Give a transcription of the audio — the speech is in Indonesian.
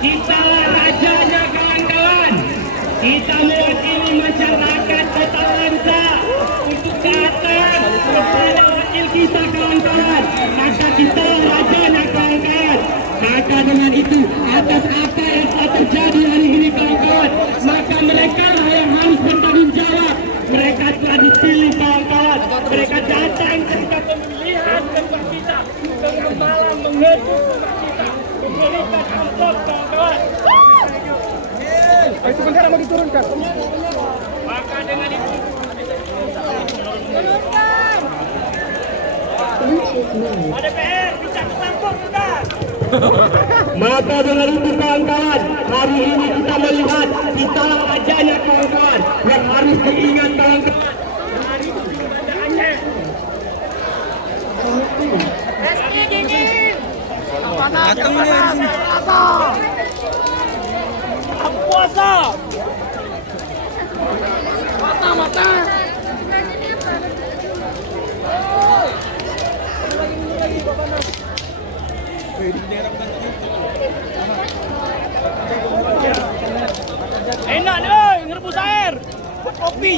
Kita rajanya kawan-kawan. Kita mewakili masyarakat Kota Lansa untuk datang kepada wakil kita kawan-kawan. Maka kita rajanya kawan-kawan. Maka dengan itu atas apa yang telah terjadi hari ini kawan-kawan, maka mereka lah yang harus bertanggung jawab. Mereka telah dipilih kawan-kawan. Mereka datang ketika pemilihan tempat kita, tengah malam mengetuk tempat kita, memberikan amplop kawan-kawan. Itu bendera mau diturunkan. Maka dengan itu ada PR bisa kesampung sudah. Maka dengan itu kawan-kawan, hari ini kita melihat kita rajanya kawan-kawan yang harus diingat kawan-kawan. Hari ini di Banda Aceh. Reski dingin. Panas, panas. Puasa. Mata. Enak nih, ngerebus air buat kopi.